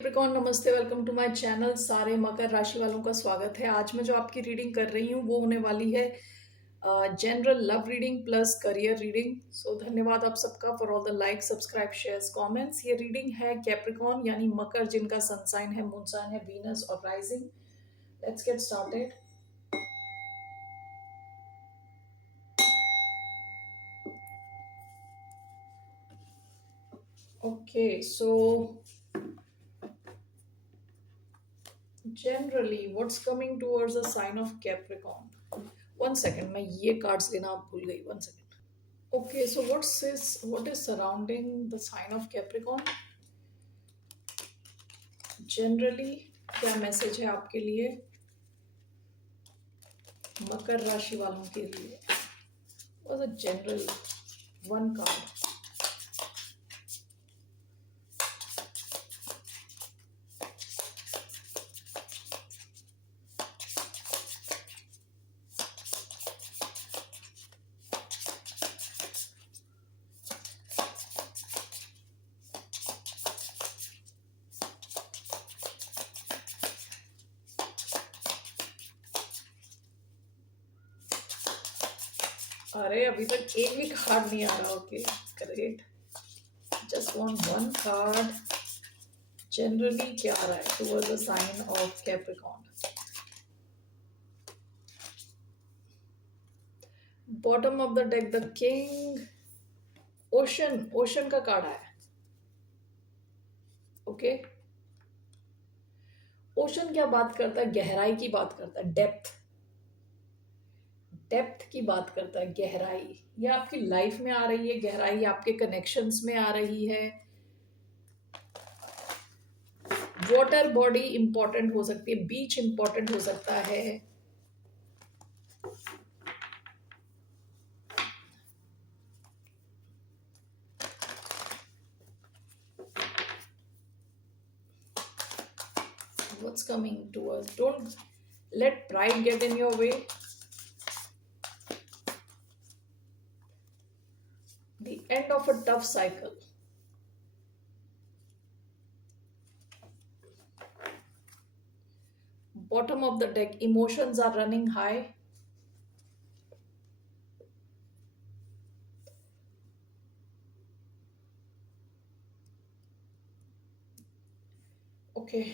Capricorn नमस्ते, welcome to my channel. सारे मकर राशि वालों का स्वागत है। आज मैं जो आपकी रीडिंग कर रही हूँ वो होने वाली है general love reading plus career reading. So धन्यवाद आप सबका for all the like, subscribe, shares, comments. ये रीडिंग है कैप्रिकॉन यानी मकर, जिनका सन साइन है, मून साइन है वीनस और rising. Let's get started. Okay, so generally what's coming towards the sign of Capricorn. One second, मैं ये कार्ड्स लेना भूल गई। One second. Okay, so what is surrounding the sign of Capricorn? Generally, क्या message है आपके लिए मकर राशि वालों के लिए? Was a general one card. अरे अभी तक एक भी कार्ड नहीं आ रहा। Okay, great. Just want one card. Generally क्या आ रहा है towards the sign of Capricorn? Bottom of the deck the king, ocean. Ocean का कार्ड आया। ओके, ओशन क्या बात करता है? गहराई की बात करता है, डेप्थ। डेप्थ की बात करता है, गहराई। ये आपकी लाइफ में आ रही है गहराई, आपके कनेक्शंस में आ रही है। वाटर बॉडी इंपॉर्टेंट हो सकती है, बीच इंपॉर्टेंट हो सकता है। What's coming to us? Don't let pride get in your way. The end of a tough cycle. Bottom of the deck, emotions are running high. Okay,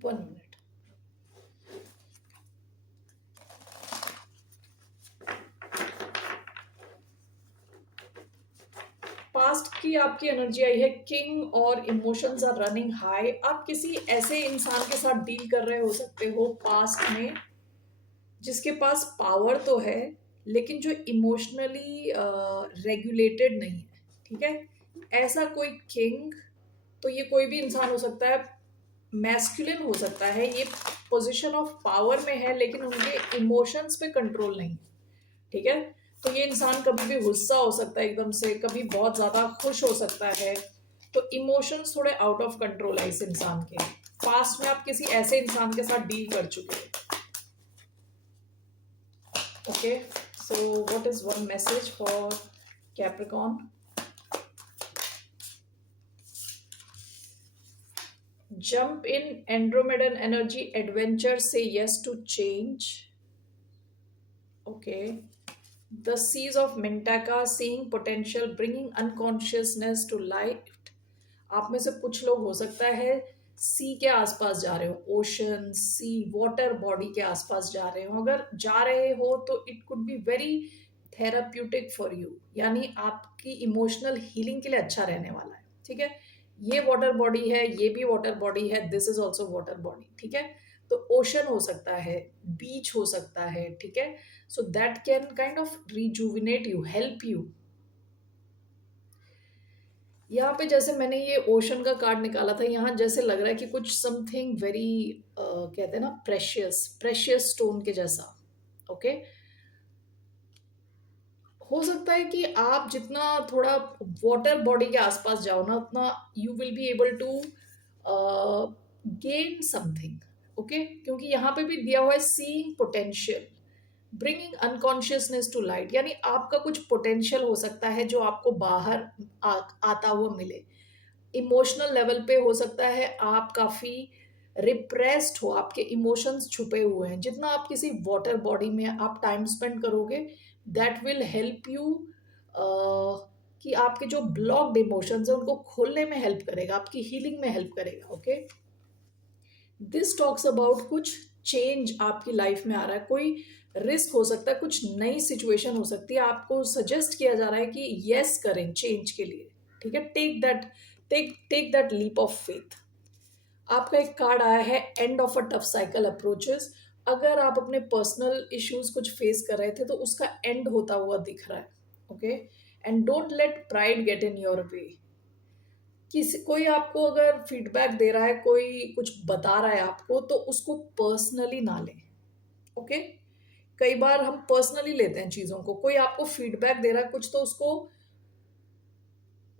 1 minute. Past की आपकी energy आई है किंग और emotions are running high. आप किसी ऐसे इंसान के साथ डील कर रहे हो सकते हो पास्ट में जिसके पास पावर तो है लेकिन जो इमोशनली रेगुलेटेड नहीं है। ठीक है, ऐसा कोई किंग, तो ये कोई भी इंसान हो सकता है, मैस्कुलिन हो सकता है, ये पोजीशन ऑफ पावर में है लेकिन उनके इमोशंस पे कंट्रोल नहीं। ठीक है, तो ये इंसान कभी भी गुस्सा हो सकता है एकदम से, कभी बहुत ज्यादा खुश हो सकता है। तो इमोशंस थोड़े आउट ऑफ कंट्रोल है इस इंसान के। पास्ट में आप किसी ऐसे इंसान के साथ डील कर चुके हैं। Okay, so what is one message for Capricorn? Jump in Andromedan energy, adventure, say yes to change. Okay, the seas of Mintaka, seeing potential, bringing unconsciousness to light। आप में से कुछ लोग हो सकता है सी के आसपास जा रहे हो, ओशन, सी, वाटर बॉडी के आसपास जा रहे हो। अगर जा रहे हो तो it could be very therapeutic for you, यानी आपकी इमोशनल हीलिंग के लिए अच्छा रहने वाला है। ठीक है, ये वाटर बॉडी है, ये भी वाटर बॉडी है, this is also water body. ठीक है, तो ओशन हो सकता है, बीच हो सकता है। ठीक है, so that can kind of rejuvenate you, help you. यहाँ पे जैसे मैंने ये ओशन का कार्ड निकाला था, यहाँ जैसे लग रहा है कि कुछ समथिंग वेरी कहते हैं ना, प्रेशियस, प्रेशियस स्टोन के जैसा। ओके, हो सकता है कि आप जितना थोड़ा वाटर बॉडी के आसपास जाओ ना, उतना you will be able to gain something. Okay, क्योंकि यहाँ पे भी दिया हुआ है seeing potential, bringing unconsciousness to light, यानी आपका कुछ पोटेंशियल हो सकता है जो आपको बाहर आता हुआ मिले। इमोशनल लेवल पे हो सकता है आप काफी रिप्रेस्ड हो, आपके इमोशंस छुपे हुए हैं। जितना आप किसी वाटर बॉडी में आप टाइम स्पेंड करोगे, दैट विल हेल्प यू कि आपके जो ब्लॉक्ड इमोशंस है उनको खोलने में हेल्प करेगा, आपकी हीलिंग में हेल्प करेगा। ओके, दिस टॉक्स अबाउट कुछ चेंज आपकी लाइफ में आ रहा है, कोई रिस्क हो सकता है, कुछ नई सिचुएशन हो सकती है, आपको सजेस्ट किया जा रहा है कि यस करें चेंज के लिए। ठीक है, take that leap of faith. आपका एक कार्ड आया है end of a tough cycle approaches. अगर आप अपने पर्सनल इश्यूज कुछ फेस कर रहे थे तो उसका एंड होता हुआ दिख रहा है। Okay, and don't let pride get in your way. किसी कोई आपको अगर फीडबैक दे रहा है, कोई कुछ बता रहा है आपको, तो उसको पर्सनली ना लें। ओके, कई बार हम पर्सनली लेते हैं चीजों को। कोई आपको फीडबैक दे रहा है कुछ, तो उसको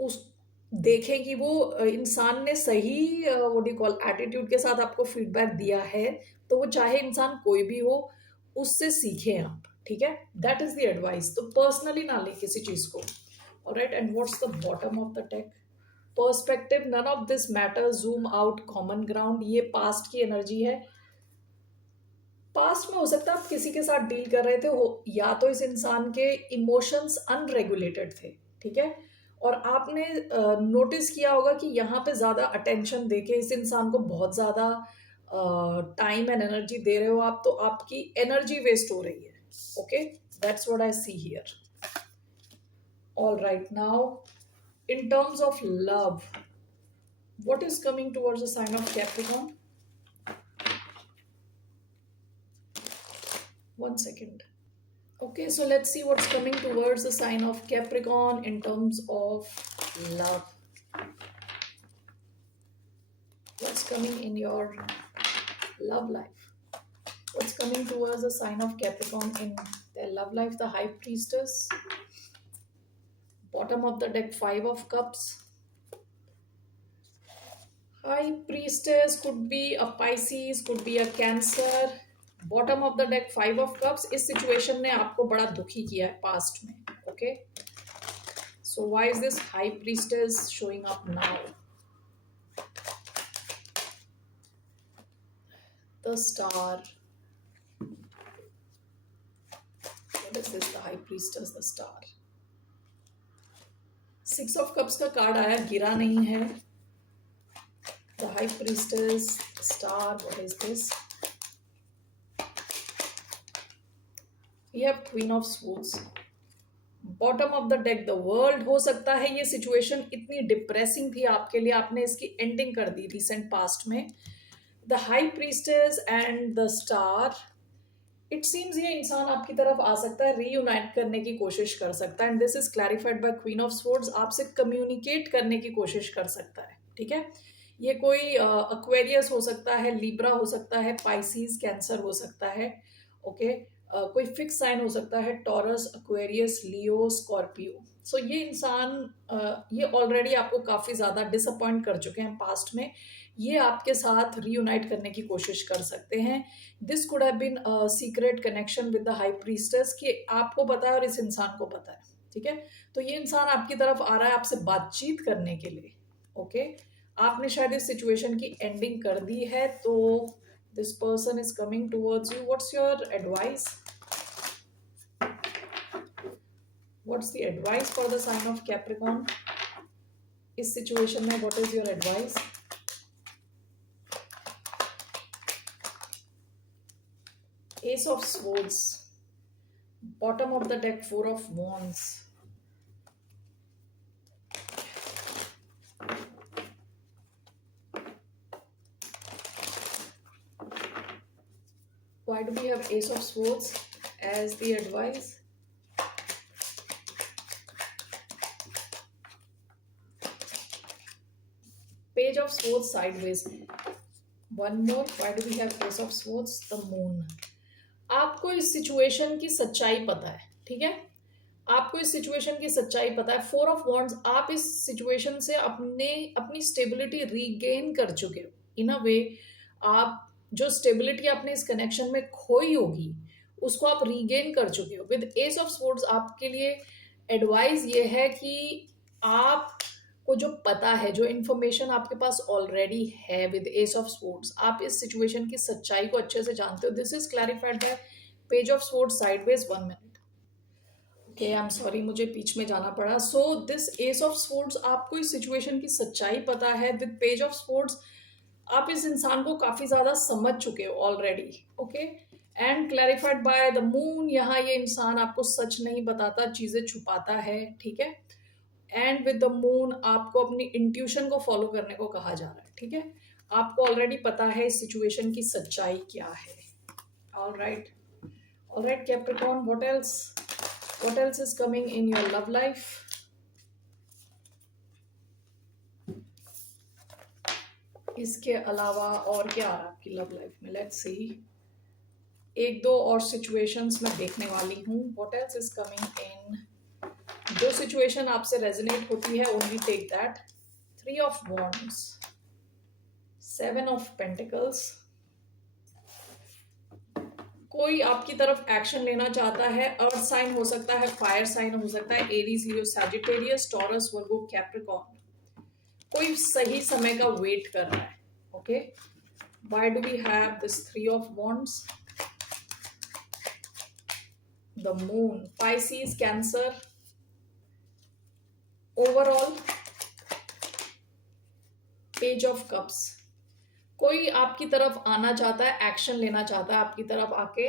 उस देखें कि वो इंसान ने सही व्हाट डू कॉल एटीट्यूड के साथ आपको फीडबैक दिया है। तो वो चाहे इंसान कोई भी हो, उससे सीखें आप। ठीक है, दैट इज द एडवाइस। तो पर्सनली ना लें किसी चीज को। Alright, and what's the bottom of the deck? Perspective, none of this matter, zoom out, common ground. ये पास्ट की एनर्जी है। पास्ट में हो सकता है आप किसी के साथ डील कर रहे थे हो, या तो इस इंसान के इमोशंस अनरेगुलेटेड थे। ठीक है, और आपने नोटिस किया होगा कि यहाँ पे ज्यादा अटेंशन देके इस इंसान को बहुत ज्यादा टाइम एंड एनर्जी दे रहे हो आप, तो आपकी एनर्जी वेस्ट हो रही है। Okay, that's what I see here. All right, now in terms of love, what is coming towards the sign of Capricorn? One second. Okay, so let's see what's coming towards the sign of Capricorn in terms of love. What's coming in your love life? What's coming towards the sign of Capricorn in their love life? The High Priestess. Bottom of the deck, Five of Cups. High Priestess could be a Pisces, could be a Cancer. Bottom of the deck, five of cups. इस situation ने आपको बड़ा दुखी किया है past में। Okay, so why is this high priestess showing up now? The star. What is this? The high priestess, the star. Six of cups का card आया, गिरा नहीं है। The high priestess, star, what is this? We have Queen of Swords. Bottom of the deck, the world. हो सकता है ये situation इतनी डिप्रेसिंग थी आपके लिए, आपने इसकी एंडिंग कर दी रिसेंट पास्ट में। The high priestess and the star. It seems ये इंसान आपकी तरफ आ सकता है, रीयूनाइट करने की कोशिश कर सकता है, and this is clarified by queen of swords. आपसे कम्युनिकेट करने की कोशिश कर सकता है। ठीक है, ये कोई एक्वेरियस हो सकता है, लिब्रा हो सकता है, पाइसिस, कैंसर हो सकता है। ओके, कोई फिक्स साइन हो सकता है, टॉरस, एक्वेरियस, लियो, स्कॉर्पियो। सो ये इंसान ये ऑलरेडी आपको काफी ज्यादा डिसअपॉइंट कर चुके हैं पास्ट में। ये आपके साथ रीयूनाइट करने की कोशिश कर सकते हैं। This could have been a secret connection with the high priestess, कि आपको पता है और इस इंसान को पता है। ठीक है, तो ये इंसान आपकी तरफ आ रहा है आपसे बातचीत करने के लिए। ओके, आपने शायद इस सिचुएशन की एंडिंग कर दी है, तो this person is coming towards you. What's your advice? What's the advice for the sign of Capricorn? इस situation में what is your advice? Ace of Swords. Bottom of the deck, Four of Wands. Why do we have Ace of Swords as the advice? Page of Swords sideways. One more. Why do we have Ace of Swords? The Moon. आपको इस situation की सच्चाई पता है। ठीक है, आपको इस सिचुएशन की सच्चाई पता है। फोर ऑफ वॉन्ड्स, आप इस सिचुएशन से अपनी स्टेबिलिटी रीगेन कर चुके हो इन अ वे। आप जो स्टेबिलिटी आपने इस कनेक्शन में खोई होगी, उसको आप रीगेन कर चुके हो। विद एस ऑफ स्वॉर्ड्स आपके लिए एडवाइस ये है कि आप आपको जो पता है, जो इन्फॉर्मेशन आपके पास ऑलरेडी है विद एस ऑफ स्वॉर्ड्स, आप इस सिचुएशन की सच्चाई को अच्छे से जानते हो. This is clarified bye page of swords sideways. 1 minute. Okay, I am sorry, मुझे बीच में जाना पड़ा. So this S of swords, आपको इस सिचुएशन की सच्चाई पता है. विद पेज ऑफ स्वॉर्ड्स आप इस इंसान को काफी ज्यादा समझ चुके हो already. Okay, and clarified by the moon, यहाँ ये इंसान आपको सच नहीं बताता, चीजें छुपाता है. ठीक है. एंड विद द मून आपको अपनी इंट्यूशन को फॉलो करने को कहा जा रहा है. ठीक है. आपको ऑलरेडी पता है इस सिचुएशन की सच्चाई क्या है. All right. All right Capricorn, what else is coming in your love life? इसके अलावा और क्या आ रहा है आपकी लव लाइफ में? Let's see. एक दो और सिचुएशंस मैं देखने वाली हूँ. what else is coming in? जो सिचुएशन आपसे रेजोनेट होती है, only take that. 3 of wands, 7 of pentacles. कोई आपकी तरफ एक्शन लेना चाहता है. अर्थ साइन हो सकता है, फायर साइन हो सकता है, Aries, Leo, Sagittarius, Taurus, Virgo, Capricorn. कोई सही समय का वेट कर रहा है. Okay, why do we have this 3 of wands? The moon, Pisces, Cancer. Overall page of cups. कोई आपकी तरफ आना चाहता है, एक्शन लेना चाहता है आपकी तरफ आके.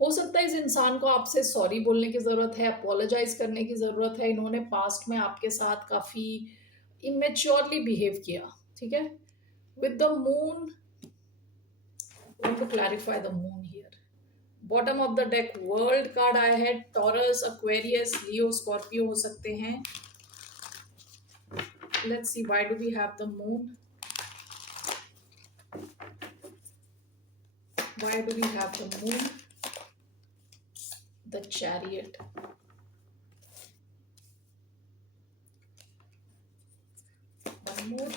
हो सकता है इस इंसान को आपसे सॉरी बोलने की जरूरत है, अपोलोजाइज करने की जरूरत है. इन्होंने पास्ट में आपके साथ काफी इमेच्योरली बिहेव किया. ठीक है. With the moon, want to clarify the moon here. Bottom of the deck world card आया है. टॉरस, एक्वेरियस, लियो, स्कॉर्पियो हो सकते हैं. Let's see, why do we have the moon? Why do we have the moon? The chariot. One more.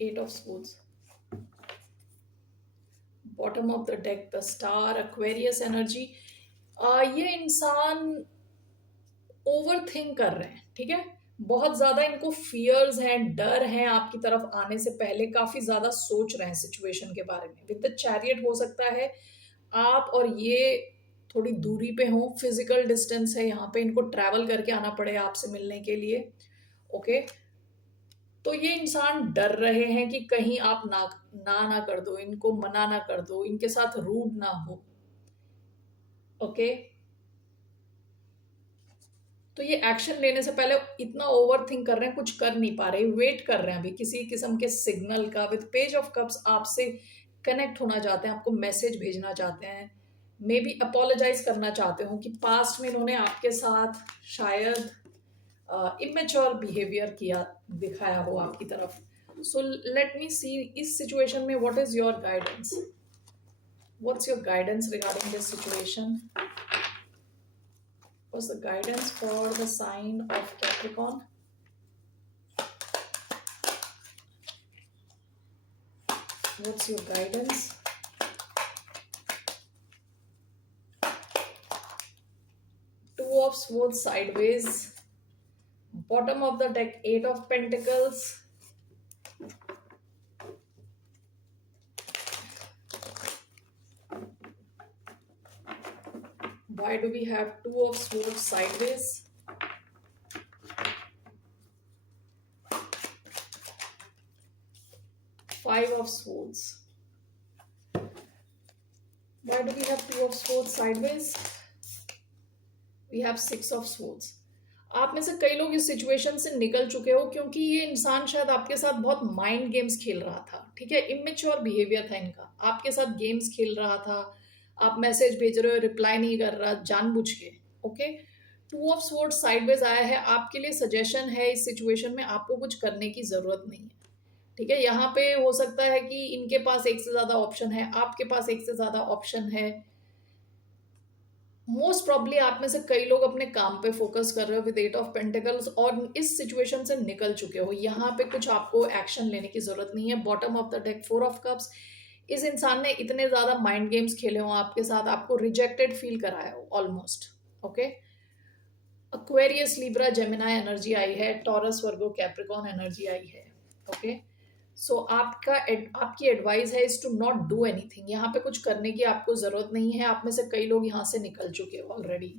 8 of swords. Bottom of the deck, the star, Aquarius energy. ये इंसान over think कर रहे हैं. ठीक है. बहुत ज्यादा इनको फियर्स हैं, डर हैं. आपकी तरफ आने से पहले काफी ज्यादा सोच रहे हैं सिचुएशन के बारे में. विद द चैरियट हो सकता है आप और ये थोड़ी दूरी पे हो, फिजिकल डिस्टेंस है यहाँ पे, इनको ट्रैवल करके आना पड़े आपसे मिलने के लिए. ओके, तो ये इंसान डर रहे हैं कि कहीं आप ना कर दो, इनको मना ना कर दो, इनके साथ रूड ना हो. ओके, तो ये एक्शन लेने से पहले इतना ओवर थिंक कर रहे हैं, कुछ कर नहीं पा रहे, वेट कर रहे हैं अभी किसी किस्म के सिग्नल का. विद पेज ऑफ कप्स आपसे कनेक्ट होना चाहते हैं, आपको मैसेज भेजना चाहते हैं, मे बी अपोलोजाइज करना चाहते हो कि पास्ट में इन्होंने आपके साथ शायद इमेच्योर बिहेवियर किया, दिखाया हो आपकी तरफ. सो लेट मी सी इस सिचुएशन में what is your guidance. What's your guidance regarding this situation? What's the guidance for the sign of Capricorn? What's your guidance? Two of swords sideways. Bottom of the deck, 8 of pentacles. Why do we have 2 of swords sideways? 5 of swords. Why do we have 2 of swords sideways? We have 6 of swords. आप में से कई लोग इस situation से निकल चुके हो क्योंकि ये इंसान शायद आपके साथ बहुत माइंड गेम्स खेल रहा था. ठीक है, इमेच्योर बिहेवियर था इनका, आपके साथ गेम्स खेल रहा था. आप मैसेज भेज रहे हो, रिप्लाई नहीं कर रहा जानबूझ के. ओके, 2 ऑफ स्वॉर्ड साइडवेज आया है. आपके लिए सजेशन है, इस सिचुएशन में आपको कुछ करने की जरूरत नहीं है. ठीक है, यहाँ पे हो सकता है कि इनके पास एक से ज्यादा ऑप्शन है, आपके पास एक से ज्यादा ऑप्शन है. मोस्ट प्रॉब्ली आप में से कई लोग अपने काम पे फोकस कर रहे हो विद 8 ऑफ पेंटिकल्स और इस सिचुएशन से निकल चुके हो. यहाँ पे कुछ आपको एक्शन लेने की जरूरत नहीं है. Bottom of the deck 4 of cups. इस इंसान ने इतने ज्यादा माइंड गेम्स खेले हो आपके साथ, आपको रिजेक्टेड फील कराया हो almost. Okay, Aquarius, Libra, Gemini energy आई है, टॉरस, वर्गो, कैप्रिकॉर्न एनर्जी आई है। ओके, सो आपकी एडवाइस है is to not do anything. यहाँ पे कुछ करने की आपको जरूरत नहीं है। आप में से कई लोग यहाँ से निकल चुके हो ऑलरेडी।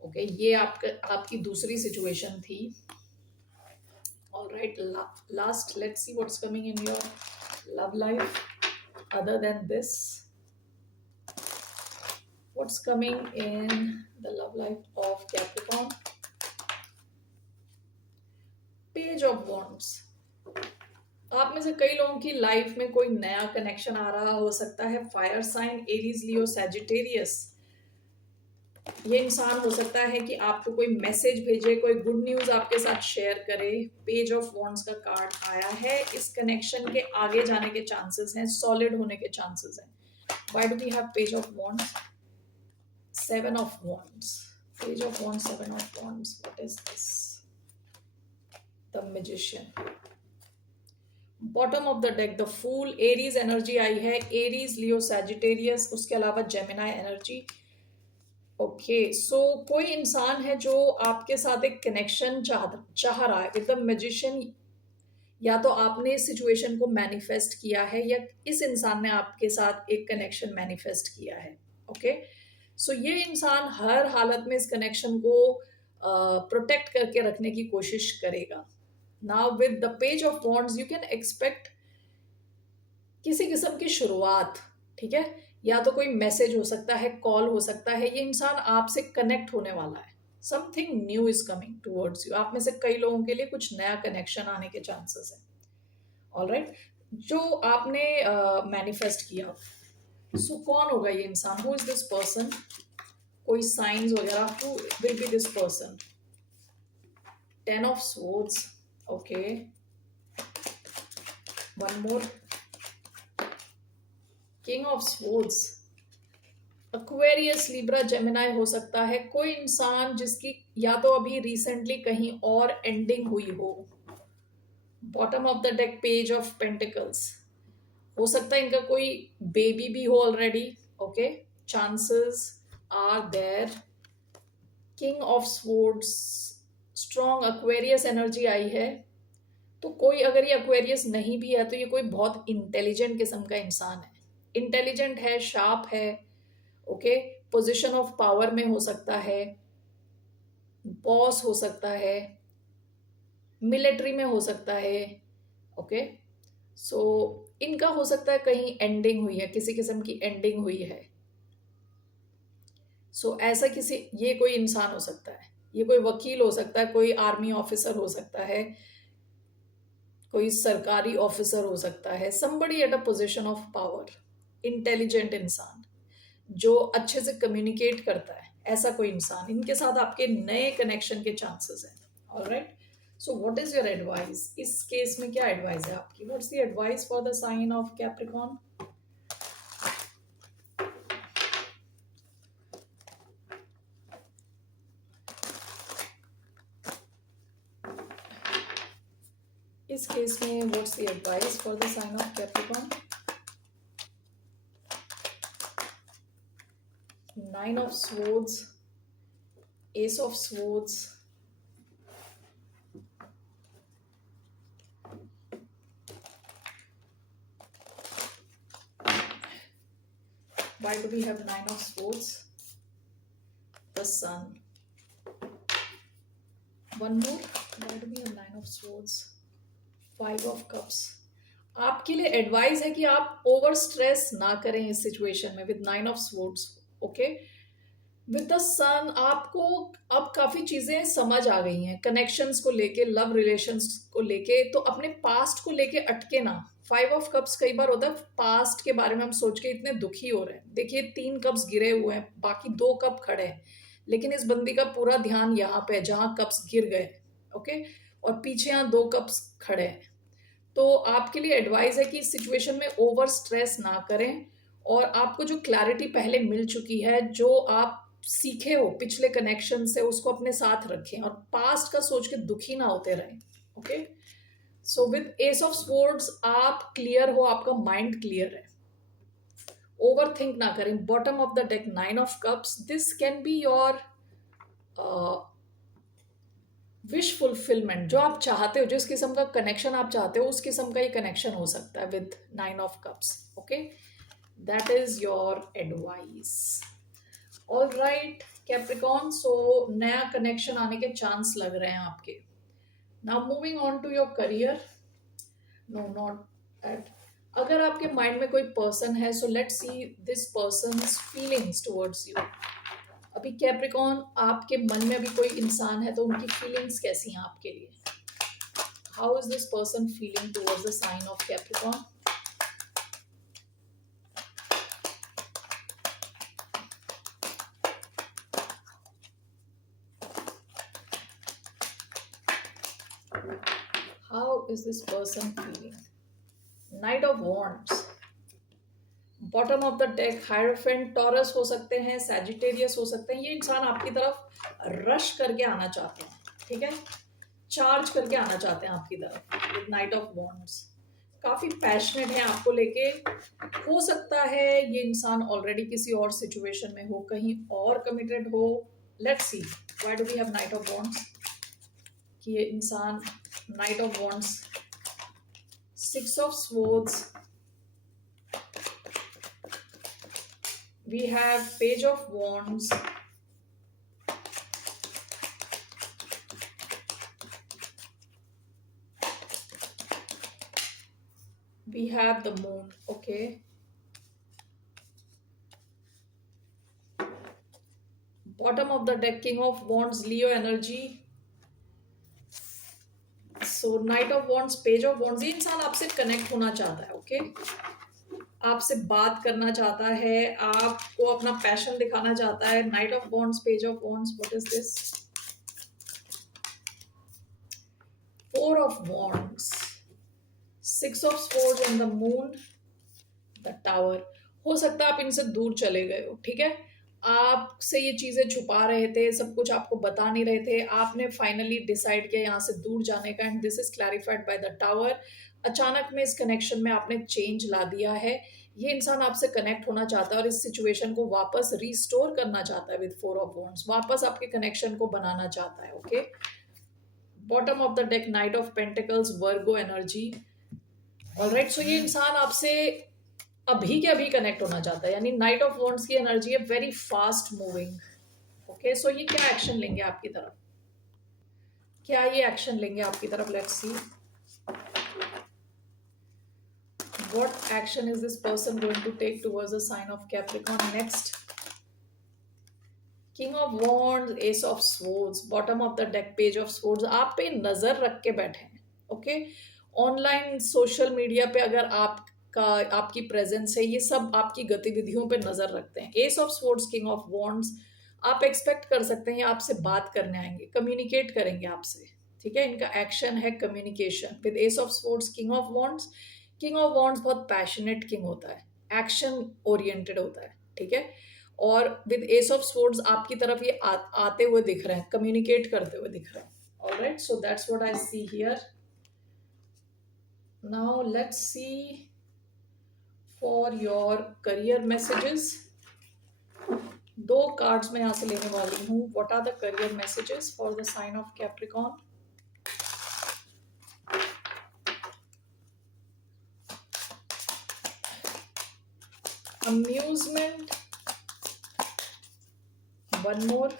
ओके, ये आपकी दूसरी सिचुएशन थी। Alright, last let's see what's coming in your love life other than this. What's coming in the love life of Capricorn? Page of Wands. आप में से कई लोगों की लाइफ में कोई नया कनेक्शन आ रहा हो सकता है। Fire sign, Aries, Leo, Sagittarius. ये इंसान हो सकता है कि आपको कोई मैसेज भेजे, कोई गुड न्यूज आपके साथ शेयर करे। पेज ऑफ वॉन्ड्स का कार्ड आया है। इस कनेक्शन के आगे जाने के चांसेस हैं, सॉलिड होने के चांसेस हैं। Why do we have page of wands? Seven of Wands. Page of Wands, Seven of Wands. What is this? The Magician. Bottom of the deck, the Fool. Aries energy आई है। Aries, Leo, Sagittarius. उसके अलावा Gemini energy. Okay, सो कोई इंसान है जो आपके साथ एक कनेक्शन चाह रहा है विद द मैजिशियन। या तो आपने इस सिचुएशन को मैनिफेस्ट किया है या इस इंसान ने आपके साथ एक कनेक्शन मैनिफेस्ट किया है। ओके, सो ये इंसान हर हालत में इस कनेक्शन को प्रोटेक्ट करके रखने की कोशिश करेगा। Now with the page of wands you can expect किसी किस्म की शुरुआत। ठीक है, या तो कोई मैसेज हो सकता है, कॉल हो सकता है। ये इंसान आपसे कनेक्ट होने वाला है। Something new is coming towards you. आप में से कई लोगों के लिए कुछ नया कनेक्शन आने के चांसेस है। ऑलराइट, जो आपने मैनिफेस्ट किया। सो कौन होगा ये इंसान? Who is this person? कोई साइंस वगैरह? Who will be this person? 10 of swords. Okay, one more. King of swords. Aquarius, Libra, Gemini हो सकता है। कोई इंसान जिसकी या तो अभी रिसेंटली कहीं और एंडिंग हुई हो। Bottom of the deck, page of pentacles. हो सकता है इनका कोई बेबी भी हो already. Okay, chances are there. King of swords, strong Aquarius energy आई है। तो कोई अगर ये एक्वेरियस नहीं भी है तो ये कोई बहुत इंटेलिजेंट किस्म का इंसान है। इंटेलिजेंट है, शार्प है। ओके, पोजीशन ऑफ पावर में हो सकता है, बॉस हो सकता है, मिलिट्री में हो सकता है। ओके, सो इनका हो सकता है कहीं एंडिंग हुई है, किसी किस्म की एंडिंग हुई है। सो ऐसा किसी, ये कोई इंसान हो सकता है, ये कोई वकील हो सकता है, कोई आर्मी ऑफिसर हो सकता है, कोई सरकारी ऑफिसर हो सकता है। Somebody at a position of power, intelligent इंसान जो अच्छे से कम्युनिकेट करता है, ऐसा कोई इंसान। इनके साथ आपके नए कनेक्शन के चांसेस हैं। Alright, so what is your advice? इस केस में क्या एडवाइस है आपकी? What's the advice for the sign of Capricorn? इस केस में what's the advice for the sign of Capricorn? 9 of swords, ace of swords, why do we have 9 of swords? The sun. One more, why do we have 9 of swords? 5 of cups. आपके लिए advice है कि आप over stress ना करें इस situation में with 9 of swords. Okay, with the sun आपको अब काफी चीजें समझ आ गई हैं, कनेक्शंस को लेके, लव रिलेशंस को लेके। तो अपने पास्ट को लेके अटके ना। 5 ऑफ कप्स कई बार होता है पास्ट के बारे में हम सोच के इतने दुखी हो रहे हैं। देखिए 3 कप्स गिरे हुए हैं, बाकी 2 कप खड़े हैं, लेकिन इस बंदी का पूरा ध्यान यहाँ पे है जहां कप्स गिर गए। ओके, और पीछे यहाँ 2 कप्स खड़े हैं। तो आपके लिए एडवाइस है कि इस सिचुएशन में ओवर स्ट्रेस ना करें, और आपको जो क्लैरिटी पहले मिल चुकी है, जो आप सीखे हो पिछले कनेक्शन से, उसको अपने साथ रखें और पास्ट का सोच के दुखी ना होते रहें। Okay, so with S of swords आप क्लियर हो, आपका माइंड क्लियर है, ओवर थिंक ना करें। Bottom of the deck 9 of cups, this can be your wish fulfilment, जो आप चाहते हो, जिस किस्म का कनेक्शन आप चाहते हो, उस किस्म का ये कनेक्शन हो सकता है with 9 of cups. Okay, that is your advice. All right Capricorn, so नया कनेक्शन आने के चांस लग रहे हैं आपके। Now moving on to your career. No, not that. अगर आपके माइंड में कोई पर्सन है, so let's see this person's feelings towards you. अभी कैप्रिकॉन, आपके मन में अभी कोई इंसान है तो उनकी फीलिंग्स कैसी हैं आपके लिए? How is this person feeling towards the sign of Capricorn? How is this person feeling? Knight of wands, bottom of the deck hierophant, Taurus हो सकते हैं, सैजिटेरियस हो सकते हैं। ये इंसान आपकी तरफ रश करके आना चाहते हैं, ठीक है, चार्ज करके आना चाहते हैं आपकी तरफ विद नाइट ऑफ वॉन्ड्स। काफी पैशनेट है आपको लेके। हो सकता है ये इंसान ऑलरेडी किसी और सिचुएशन में हो, कहीं और कमिटेड हो। Let's see why do we have knight of wands, कि ये इंसान knight of wands, 6 of swords, we have page of wands, we have the moon. Okay, bottom of the deck king of wands, Leo energy. So knight of wands, page of wands, ये इंसान आपसे connect होना चाहता है। Okay, आपसे बात करना चाहता है, आपको अपना पैशन दिखाना चाहता है। Night of wands, page of wands, what is this? 4 of wands, 6 of swords and the moon, the tower. हो सकता है आप इनसे दूर चले गए हो, ठीक है, आपसे ये चीजें छुपा रहे थे, सब कुछ आपको बता नहीं रहे थे, आपने फाइनली डिसाइड किया यहाँ से दूर जाने का, and this is clarified by the tower. अचानक में इस कनेक्शन में आपने चेंज ला दिया है। ये इंसान आपसे कनेक्ट होना चाहता है और इस सिचुएशन को वापस रिस्टोर करना चाहता है विद 4 ऑफ वॉन्ड्स, वापस आपके कनेक्शन को बनाना चाहता है। Okay, bottom of the deck knight of pentacles, Virgo energy. Alright, so ये इंसान आपसे अभी के अभी कनेक्ट होना चाहता है, यानी नाइट ऑफ वॉन्ड्स की एनर्जी है वेरी फास्ट मूविंग। ओके, सो ये क्या एक्शन लेंगे आपकी तरफ? क्या ये एक्शन लेंगे आपकी तरफ? Let's see what action is this person going to take towards the sign of Capricorn next? King of Wands, Ace of Swords, bottom of the deck Page of Swords। आप पे नजर रख के बैठे हैं। ओके, ऑनलाइन सोशल मीडिया पे अगर आपकी प्रेजेंस है, ये सब आपकी गतिविधियों पे नजर रखते हैं। S of swords, king of wands, आप एक्सपेक्ट कर सकते हैं आपसे बात करने आएंगे, कम्युनिकेट करेंगे आपसे, ठीक है, इनका एक्शन है communication with S of swords, king of wands. King of wands बहुत पैशनेट किंग होता है, एक्शन ओरिएंटेड होता है, ठीक है, और विद एस ऑफ स्वॉर्ड्स आपकी तरफ ये आते हुए दिख रहे हैं, कम्युनिकेट करते हुए दिख रहे हैं। Alright, so that's what I see here. Now let's see for your career messages. 2 cards मैं यहाँ से लेने वाली हूँ। What are the career messages for the sign of Capricorn? Amusement, one more,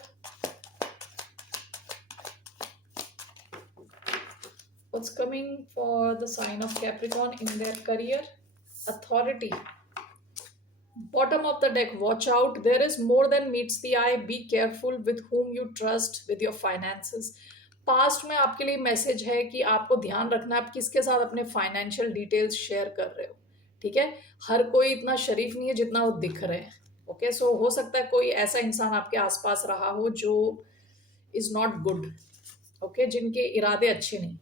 what's coming for the sign of Capricorn in their career? Authority, bottom of the deck, watch out, there is more than meets the eye, be careful with whom you trust with your finances। Past में आपके लिए message है कि आपको ध्यान रखना है आप किसके साथ अपने फाइनेंशियल डिटेल्स शेयर कर रहे हो, ठीक है, हर कोई इतना शरीफ नहीं है जितना वो दिख रहे हैं। ओके, सो हो सकता है कोई ऐसा इंसान आपके आसपास रहा हो जो इज नॉट गुड, ओके, जिनके इरादे अच्छे नहीं।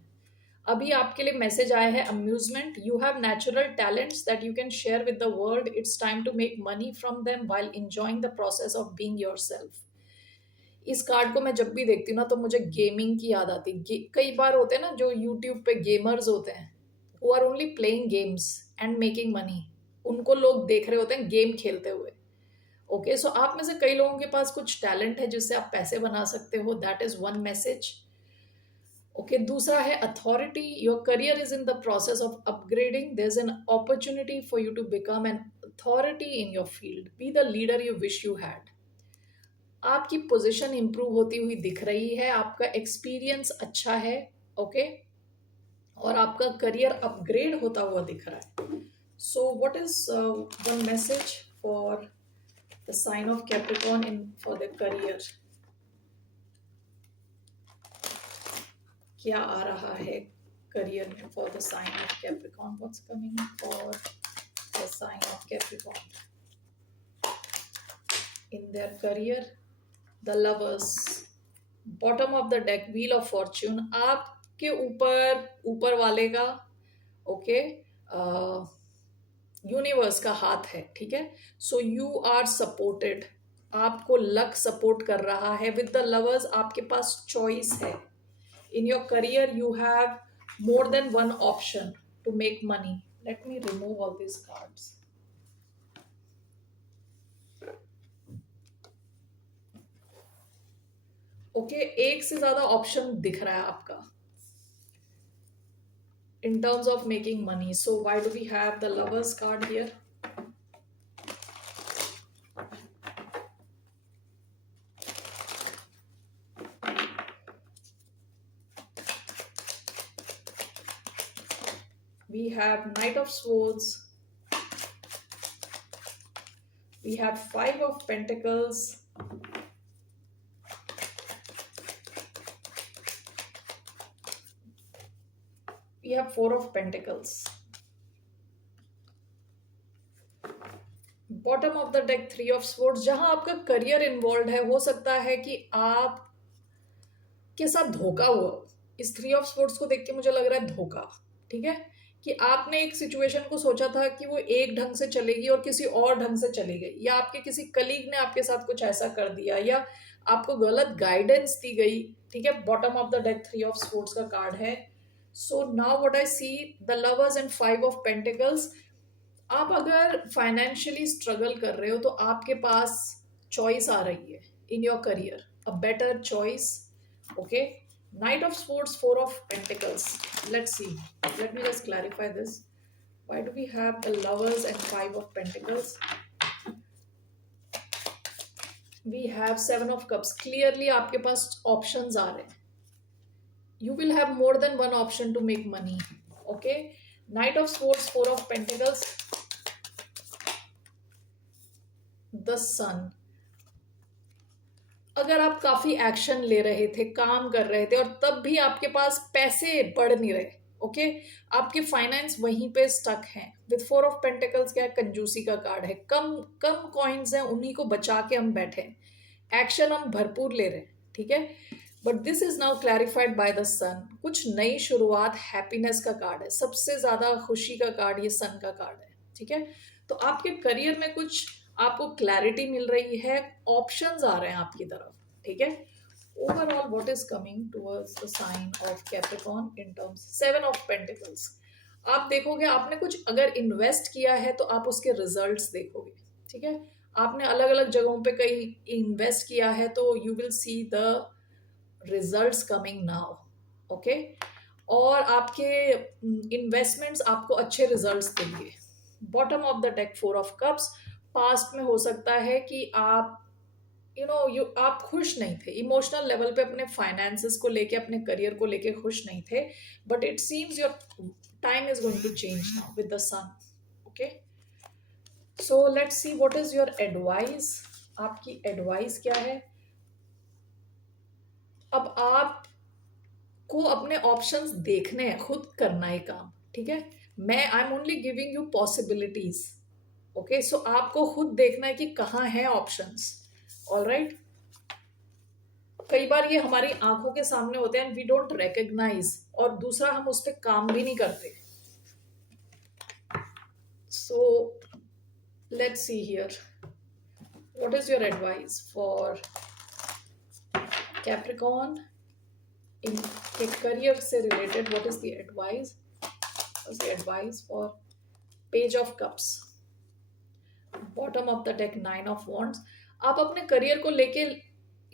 अभी आपके लिए मैसेज आया है amusement, you have natural talents that you can share with the world, it's time to make money from them while enjoying the process of being yourself. इस कार्ड को मैं जब भी देखती हूँ ना तो मुझे गेमिंग की याद आती है। कई बार होते हैं ना जो यूट्यूब पे गेमर्स होते हैं, who are only playing games and making money, उनको लोग देख रहे होते हैं गेम खेलते हुए। ओके, सो आप में से कई लोगों के पास कुछ टैलेंट है जिससे आप पैसे बना सकते हो, that is one message. Okay, दूसरा है authority, your career is in the process of upgrading, there is an opportunity for you to become an authority in your field, be the leader you wish you had. आपकी position improve होती हुई दिख रही है, आपका experience अच्छा है, okay, और आपका करियर अपग्रेड होता हुआ दिख रहा है। So what is one message for the sign of Capricorn in for the career? क्या आ रहा है करियर में for the sign of Capricorn? What's coming for the sign of Capricorn in their career? The lovers, bottom of the deck, wheel of fortune, आपके ऊपर वाले का, okay, universe का हाथ है, ठीक है। सो यू आर सपोर्टेड, आपको लक सपोर्ट कर रहा है। विद द लवर्स आपके पास चॉइस है। In your career you have more than one option to make money. Let me remove all this cards. Okay, एक से ज्यादा ऑप्शन दिख रहा है आपका in terms of making money. So why do we have the lovers card here? We have Knight of Swords, we have Five of Pentacles, we have Four of Pentacles, bottom of the deck three of swords. जहां आपका career involve है, हो सकता है कि आप के साथ धोखा हुआ। इस थ्री ऑफ स्वर्ड्स को देख के मुझे लग रहा है धोखा, ठीक है, कि आपने एक सिचुएशन को सोचा था कि वो एक ढंग से चलेगी और किसी और ढंग से चली गई, या आपके किसी कलीग ने आपके साथ कुछ ऐसा कर दिया, या आपको गलत गाइडेंस दी गई, ठीक है। Bottom of the deck three of swords का कार्ड है। So now what I see, the lovers and five of pentacles. आप अगर फाइनेंशियली स्ट्रगल कर रहे हो तो आपके पास चॉइस आ रही है in your career, a better choice, okay. Knight of Swords, Four of Pentacles. Let's see. Let me just clarify this. Why do we have the Lovers and Five of Pentacles? We have Seven of Cups. Clearly आपके पास options आ रहे हैं. You will have more than one option to make money. Okay. Knight of Swords, Four of Pentacles. The Sun. अगर आप काफी action ले रहे थे, काम कर रहे थे, और तब भी आपके पास पैसे बढ़ नहीं रहे, ओके, आपके फाइनेंस वहीं पे स्टक हैं। विद फोर ऑफ पेंटिकल्स क्या है? कंजूसी का कार्ड है। कम कम कॉइन्स हैं, उन्हीं को बचा के हम बैठे हैं। एक्शन हम भरपूर ले रहे हैं, ठीक है। But this is now clarified by the sun. कुछ नई शुरुआत, हैप्पीनेस का कार्ड है। सबसे ज्यादा खुशी का कार्ड ये सन का कार्ड है, ठीक है। तो आपके करियर में कुछ आपको क्लैरिटी मिल रही है, ऑप्शंस आ रहे हैं आपकी तरफ, ठीक है। Overall what is coming towards the sign of Capricorn in terms seven of pentacles. आप देखोगे, आपने कुछ अगर इन्वेस्ट किया है तो आप उसके रिजल्ट्स देखोगे, ठीक है। आपने अलग अलग जगहों पे कहीं इन्वेस्ट किया है तो you will see the results coming now, okay. और आपके इन्वेस्टमेंट्स आपको अच्छे रिजल्ट्स देंगे। Bottom of the deck four of cups. Past में हो सकता है कि आप आप खुश नहीं थे इमोशनल लेवल पे, अपने फाइनेंसेस को लेके, अपने करियर को लेके खुश नहीं थे, but it seems your time is going to change now with the sun, okay. So let's see what is your advice. आपकी एडवाइस क्या है? अब आपको अपने ऑप्शंस देखने हैं, खुद करना है काम, ठीक है। I am only giving you possibilities, okay. So आपको खुद देखना है कि कहाँ है ऑप्शंस, ऑलराइट। कई बार ये हमारी आंखों के सामने होते हैं, वी डोंट रिकॉग्नाइज, और दूसरा हम उस पर काम भी नहीं करते। So let's see here, what is your advice for Capricorn in के करियर से related? What is the advice for page of cups, bottom of the deck nine of wands. आप अपने करियर को लेके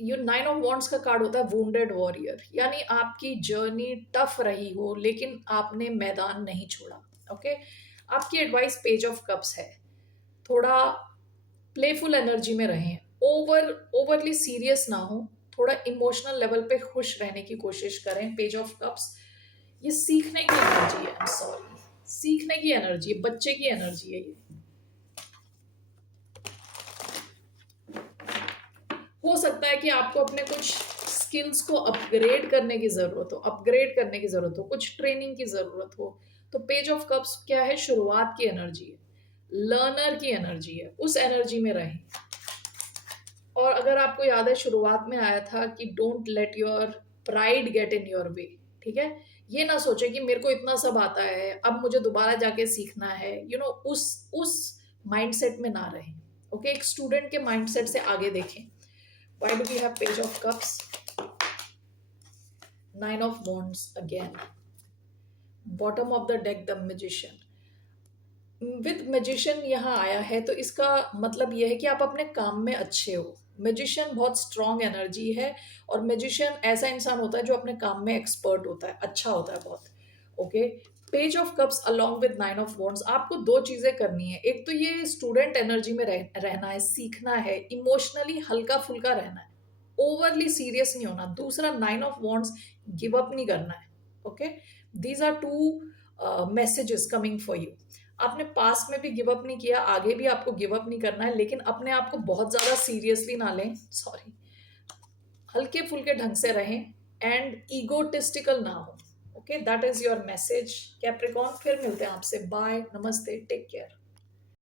ये 9 ऑफ वॉन्ड्स का card होता है वुंडेड वॉरियर, यानी आपकी जर्नी टफ रही हो लेकिन आपने मैदान नहीं छोड़ा। ओके, आपकी एडवाइस पेज ऑफ कप्स है, थोड़ा प्लेफुल एनर्जी में रहें, ओवरली सीरियस ना हो, थोड़ा इमोशनल लेवल पे खुश रहने की कोशिश करें। पेज ऑफ कप्स ये सीखने की एनर्जी है, सॉरी, सीखने की एनर्जी है, बच्चे की एनर्जी है ये। हो सकता है कि आपको अपने कुछ स्किल्स को अपग्रेड करने की जरूरत हो, कुछ ट्रेनिंग की जरूरत हो। तो पेज ऑफ कप्स क्या है? शुरुआत की एनर्जी है, लर्नर की एनर्जी है, उस एनर्जी में रहें। और अगर आपको याद है शुरुआत में आया था कि don't let your pride get in your way, ठीक है? ये ना सोचे कि मेरे को इतना सब आता है, अब मुझे दोबारा जाके सीखना है, उस माइंडसेट में ना रहें। ओके, एक स्टूडेंट के माइंडसेट से आगे देखें। Why do we have Page of Cups? 9 of Wands again. Bottom of the deck, the Magician. With magician यहाँ आया है तो इसका मतलब यह है कि आप अपने काम में अच्छे हो। मैजिशियन बहुत स्ट्रॉन्ग एनर्जी है, और मैजिशियन ऐसा इंसान होता है जो अपने काम में एक्सपर्ट होता है, अच्छा होता है बहुत। Okay, page of cups along with 9 of wands, आपको दो चीजें करनी है। एक तो ये स्टूडेंट एनर्जी में रहना है, सीखना है, इमोशनली हल्का फुल्का रहना है, ओवरली सीरियस नहीं होना। दूसरा 9 ऑफ वॉन्ड्स, गिव अप नहीं करना है। Okay, these are two messages coming for you. आपने पास्ट में भी गिव अप नहीं किया, आगे भी आपको गिव अप नहीं करना है, लेकिन अपने आप को बहुत ज्यादा सीरियसली ना लें, सॉरी, हल्के फुल्के ढंग से रहें एंड ईगोटिस्टिकल ना हो। Okay, that is your message Capricorn. फिर मिलते हैं आपसे, बाय, नमस्ते, टेक केयर।